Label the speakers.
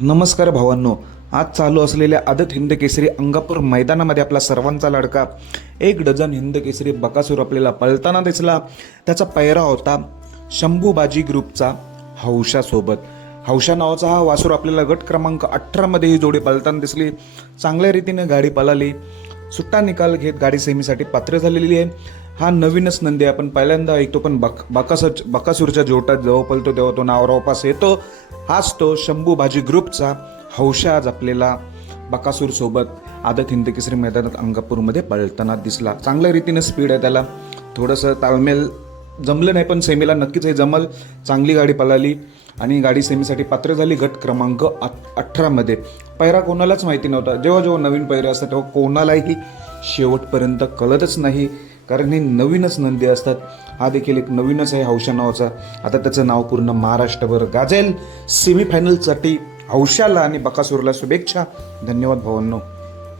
Speaker 1: नमस्कार भावांनो. आज चालू असलेल्या आदत हिंद केसरी अंगापूर मैदानामध्ये आपला सर्वांचा लाडका. एक डझन हिंद केसरी बकासूर आपल्याला पळताना दिसला. त्याचा पैरा होता शंभूबाजी ग्रुपचा हौशासोबत हौशा नावाचा हा वासूर आपल्याला गट क्रमांक अठरामध्ये ही जोडी पळताना दिसली. चांगल्या रीतीने गाडी पळाली. सुट्टा निकाल घेत गाडी सेमीसाठी पात्र झालेली आहे. हा नवीनच नंदी आहे. आपण पहिल्यांदा ऐकतो पण बक बकासूर बकासूरच्या जोटात जेव्हा पळतो तेव्हा तो नावरावपास येतो. हाच तो शंभू भाजी ग्रुपचा हौशा जपलेला आपल्याला बकासूर सोबत आदत हिंद केसरी मैदानात अंगापूरमध्ये पळताना दिसला. चांगल्या रीतीनं स्पीड आहे त्याला. थोडंसं ताळमेल जमलं नाही पण सेमीला नक्कीच हे जमल. चांगली गाडी पळाली. आणि गाडी सेमीसाठी पात्र झाली गट क्रमांक अठरामध्ये. पैरा कोणालाच माहिती नव्हता. जेव्हा जेव्हा नवीन पैरा असतात तेव्हा कोणालाही शेवटपर्यंत कळतच नाही कारण हे नवीनच नंदी असतात. हा देखील एक नवीनच आहे हौशा नावाचा. आता त्याचं नाव पूर्ण महाराष्ट्रभर गाजेल. सेमीफायनलसाठी हौशाला आणि बकासूरला शुभेच्छा. धन्यवाद भावांनो.